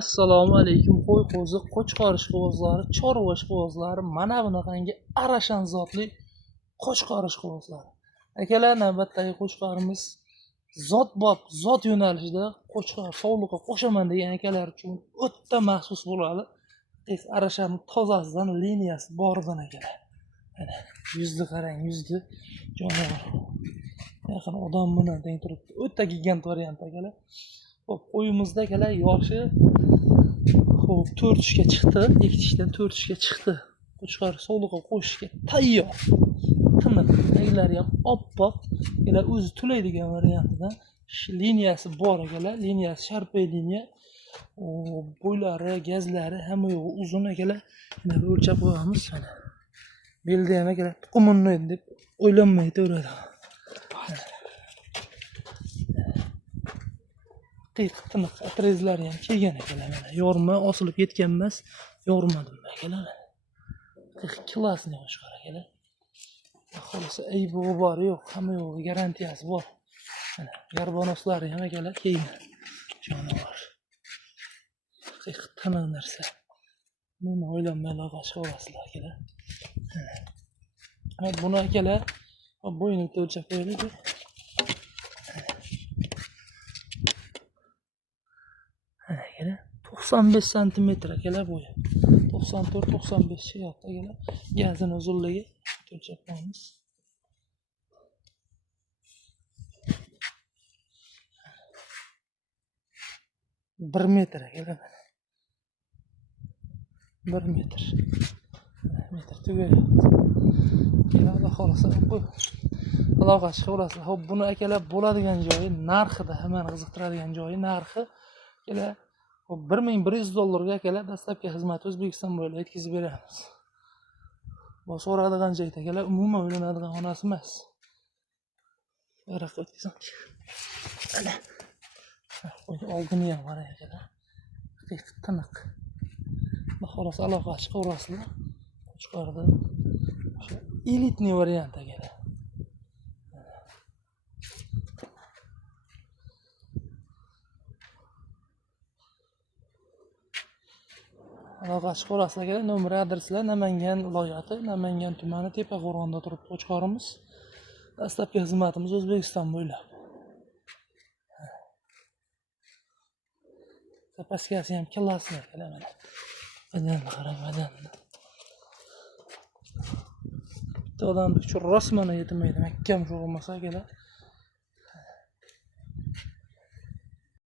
Assalomu alaykum. Qo'y qo'zi, qo'chqorish quvozlari, chorvash quvozlari, mana bunaqangi arashan zotli qo'chqorish quvozlari. Akalar, navbatdagi qo'chqorimiz zot yo'nalishida qo'chqor sovliqqa qo'shaman degan akalar uchun o'ta maxsus bo'ladi. Arashanning tozasidan, liniyasi boridan akalar. Mana yuzni qarang, yuzni jonivor. Yaqin odam bilan teng turibdi. O'ta gigant variant akalar. Xo'p, qo'yimizda akalar yoshi 4 ishga chiqdi, ekitishdan 4 ishga chiqdi. Qo'chqor sovliqqa qo'shishga tayyor. Tiniq, taglari ham oppoq. Yana o'zi tulaydigan variantidan liniyasi bor akalar. Liniyasi sharpay liniya. Bo'ylari, gazlari hamma yo'g'i uzun akalar. Mana o'lchab qo'yamiz mana. Belda ham akalar tuqumini deb o'ylanmay turadi. Tiniq atrezlari ham kelgan akalar. Mana yorma osilib ketgan emas, yormadim akalar. Klassni qo'chqor akalar. Xolos aybi bor yo'q, hamma yo'g'i garantiyasi bor. Mana garbonoslari ham akalar kelgan. Jonivor. Tiniq narsa. Buni o'ylanmay lag'ashga olasizlar akalar. Buni akalar bo'yini o'lchab qo'yaylik. Akalar 95 cm akalar bo'yi. 94-95 chiqyapti akalar. Gazini uzunligi o'lchab qo'yamiz. Bir metr akalar. 1 metr. Metr tugayapti. Akalar xolasa bu aloqa chiqaverasizlar. Xo'p, buni akalar bo'ladigan joyi narxida, hammani qiziqtiradigan joyi narxi akalar $1100 akalar dastlabki xizmat O'zbekiston bo'ylab yetkazib beramiz. Bu so'radigan joyda akalar umuman o'ylanadigan xonasi emas. Varaqqa o'tkazing. Mana. Oldini ham qarang akalar. Tiniq. Xolos aloqa chiqaverasizlar. Qo'chqorda o'sha elitniy variant akalar. Aloqa chiqaverasizlar akalar. Nomer adreslar Namangan viloyati, Namangan tumani, Tepaqo'rg'onda turibdi qo'chqorimiz. Dastlabki xizmatimiz O'zbekiston bo'ylab. Zapaskasi ham klassni akalar mana. Badanni qarang, badanni. Bitta odam uchun rostmana yetmaydi. Mahkam bo'lmasa akalar.